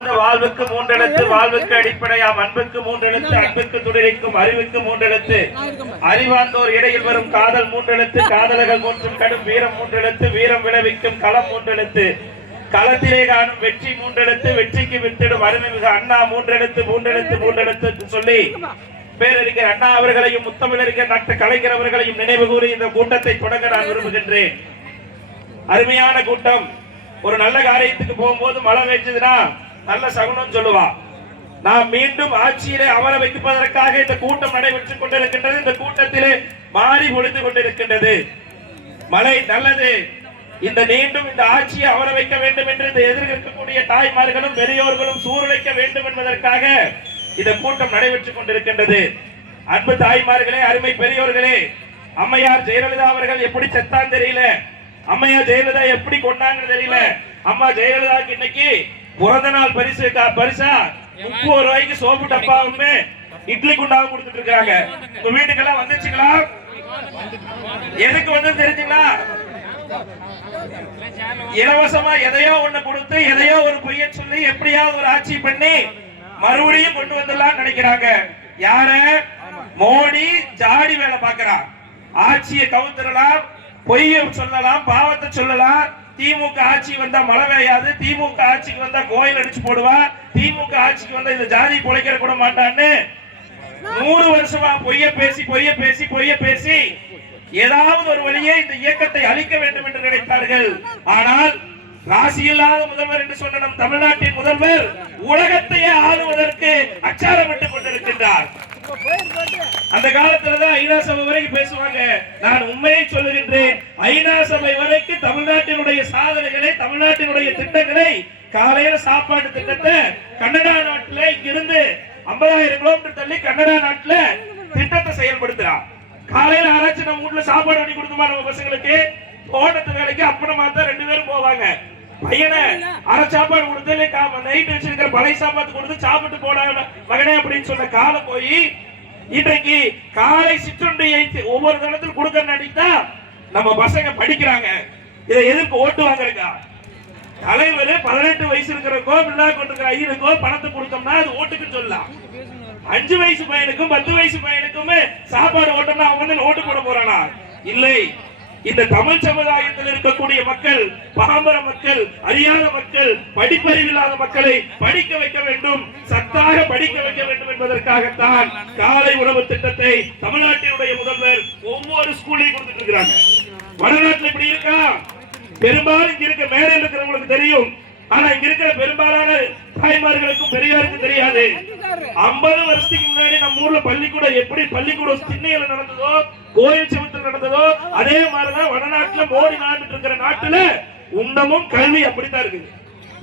வாழ்வுக்கு மூன்றெழுத்து, வாழ்வுக்கு அடிப்படையாம் அன்புக்கு மூன்றெழுத்து, அன்புக்கு துடிக்கும் அறிவுக்கு மூன்றெழுத்து, அறிவார்ந்தோர் இடையில் வரும் காதல் மூன்றெழுத்து, காதலர்கள் போற்றும் கடும் வீரம் மூன்றெழுத்து, வீரம் விளைவிக்கும் களம் மூன்றெழுத்து, களத்திலே காணும் வெற்றி மூன்றெழுத்து, வெற்றிக்கு வித்திடும் அருமைமிகு அண்ணா மூன்றெழுத்து மூன்றெழுத்து மூன்றெழுத்து சொல்லி பேரறிஞர் அண்ணா அவர்களையும் முத்தமிழறிஞர் டாக்டர் கலைஞர் அவர்களையும் நினைவு கூறி இந்த கூட்டத்தை தொடங்க நான் விரும்புகின்றேன். அருமையான கூட்டம். ஒரு நல்ல காரியத்துக்கு போகும்போது மழை பெய்ஞ்சதுன்னா நல்ல சகுனம் சொல்லுவா. நாம் மீண்டும் ஆட்சியிலே அமர வைப்பதற்காக இந்த கூட்டம் நடைபெற்றுக் கொண்டிருக்கின்றது. இந்த கூட்டத்திலே மாறி பொழிந்து கொண்டிருக்கின்றது. மழை நல்லது. இந்த மீண்டும் இந்த ஆட்சியை அமர வைக்க வேண்டும் என்று இந்த எதிர்க்கக்கூடிய தாய்மார்களும் பெரியோர்களும் சூழ்நிலைக்க வேண்டும் என்பதற்காக இந்த கூட்டம் நடைபெற்றுக் கொண்டிருக்கின்றது. அன்பு தாய்மார்களே, அருமை பெரியோர்களே, அம்மையார் ஜெயலலிதா அவர்கள் எப்படி செத்தான் தெரியல, அம்மையார் ஜெயலலிதா எப்படி கொண்டாங்கன்னு தெரியல. அம்மா ஜெயலலிதாவுக்கு இன்னைக்கு பிறந்த நாள் பரிசா 30 ரூபாய்க்கு சோப்பு டப்பாவுமே இட்லி குண்டாவும் கொடுத்துட்டு இருக்காங்க. உங்க வீட்டுக்கெல்லாம் வந்துச்சுங்களா? எதுக்கு வந்து தெரிஞ்சுங்களா? இலவசமா எதையோ ஒண்ணு கொடுத்து எதையோ ஒரு பொய்ய சொல்லி எப்படியாவது ஒரு ஆட்சி பண்ணி மறுபடியும் கொண்டு வந்துடலாம் நினைக்கிறாங்க. யார? மோடி ஜாடி வேலை பாக்குறான். ஆட்சியை கவுத்துறலாம், பொய்ய சொல்லலாம், பாவத்தை சொல்லலாம். திமுக ஆட்சி வந்தா மழை பெய்யாது, திமுக ஆட்சிக்கு வந்தா கோயில் அடிச்சு போடுவா, திமுக ஆட்சிக்கு வந்தா இந்த ஜாதி பொழைக்கிற கூட மாட்டான்னு 100 வருஷமா பொய்ய பேசி ஏதாவது ஒரு வழியே இந்த இயக்கத்தை அழிக்க வேண்டும் என்று நினைத்தார்கள். ஆனால் ராசி இல்லாத முதல்வர் என்று சொன்ன நம் தமிழ்நாட்டின் முதல்வர் உலகத்தையே ஆளுவதற்கு அச்சாரமிட்டுக் கொண்டிருக்கின்றார். அந்த காலத்துலதான் ஐநா சபை வரைக்கும் பேசுவாங்க. நான் உண்மையை சொல்லுகின்றேன், ஐநா சபை வரைக்கும் தமிழ்நாட்டினுடைய சாதனைகளை, தமிழ்நாட்டினுடைய திட்டங்களை, காலையில சாப்பாடு திட்டத்தை கன்னடா நாட்டுல இங்கிருந்து 50,000 கிலோமீட்டர் தள்ளி கன்னடா நாட்டுல திட்டத்தை செயல்படுத்துறான். காலையில ஆராய்ச்சி நம்ம வீட்டுல சாப்பாடு பண்ணி கொடுத்துமா நம்ம பசங்களுக்கு? தோட்டத்து வேலைக்கு அப்பனமா தான் 2 பேரும் போவாங்க. பையனை அரை சாப்பாடு கொடுத்து நைட் வச்சிருக்கிற பழைய சாப்பாடு கொடுத்து சாப்பிட்டு போட மகனே அப்படின்னு சொன்ன காலம் போய் இன்றைக்கு காலை சிற்றுண்டியை ஒவ்வொரு தினத்தில் கொடுக்கற நடித்தா நம்ம பசங்க படிக்கிறாங்க. இதை எதிர்ப்பு ஓட்டு வாங்குறா தலைவர் 18 வயசு இருக்கிறக்கோ பிள்ளை கொண்டிருக்கிற ஐயனுக்கோ பணத்தை கொடுத்தோம்னா அது ஓட்டுக்கு சொல்லலாம். 5 வயசு பையனுக்கும் 10 வயசு பையனுக்குமே சாப்பாடு ஓட்டம்னா அவங்க வந்து ஓட்டு போட போறானா? இல்லை. இந்த தமிழ் சமுதாயத்தில் இருக்கக்கூடிய மக்கள், பாமர மக்கள், அறியாத மக்கள், படிப்பறிவில்லாத மக்களை படிக்க வைக்க வேண்டும், சத்தாக படிக்க வைக்க வேண்டும் என்பதற்காகத்தான் காலை உணவு திட்டத்தை தமிழ்நாட்டினுடைய முதல்வர் ஒவ்வொரு ஸ்கூலையும் கொடுத்துட்டு இருக்கிறாங்க. வடநாட்டில் இப்படி இருக்கா? பெரும்பாலும் இங்க இருக்க மேடையில் இருக்கிறவங்களுக்கு தெரியும். ஆனா இங்க இருக்கிற பெரும்பாலான தாய்மார்களுக்கும் பெரியாருக்கும் தெரியாது. 50 வருஷத்துக்கு முன்னாடி நம்ம ஊர்ல பள்ளிக்கூடம் எப்படி பள்ளிக்கூடம் திண்ணையில நடந்ததோ, கோயில் செவத்தில் நடந்ததோ, அதே மாதிரிதான் வடநாட்டுல மோடி நாட்டு இருக்கிற நாட்டுல உண்டமும் கல்வி அப்படித்தான் இருக்குது.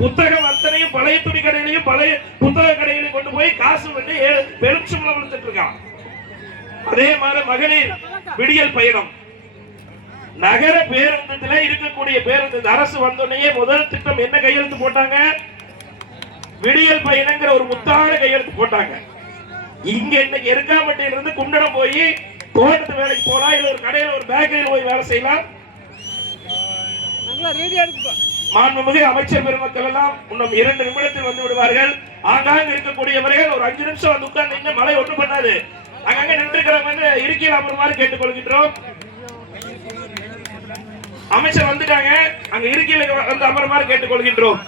புத்தகம் அத்தனையும் பழைய துணி கடையிலையும் பழைய புத்தக கடைகளையும் கொண்டு போய் காசு பண்ணி பெரும்சம்பளம் வளர்த்துட்டு இருக்கான். அதே மாதிரி மகளிர் விடியல் பயணம், நகர பேருந்துல இருக்கக்கூடிய பேருந்து அரசு வந்தோடனே முதல் திட்டம் என்ன கையெழுத்து போட்டாங்க? விடியல் பயணங்கிற ஒரு முத்தான கையெழுத்து போட்டாங்க. இங்க இன்னைக்கு எருக்காம்பட்டியில இருந்து குண்டடம் போய் தோட்டத்து வேலைக்கு போலாம், இல்ல ஒரு கடையில ஒரு பேக்கரியில் போய் வேலை செய்யலாம். மாண்புமிகு அமைச்சர் பெருமக்கள் எல்லாம் இன்னும் 2 நிமிடத்தில் வந்து விடுவார்கள். ஆங்காங்க இருக்கக்கூடியவர்கள் ஒரு 5 நிமிஷம் வந்து உட்கார்ந்து மழை ஒன்றும் பண்ணாது. அங்கங்க நின்றுக்கிறவங்க இருக்கையில் அமருமாறு கேட்டுக்கொள்கின்றோம். அமைச்சர் வந்துட்டாங்க, அங்க இருக்கையில் வந்து அமருமாறு கேட்டுக்கொள்கின்றோம்.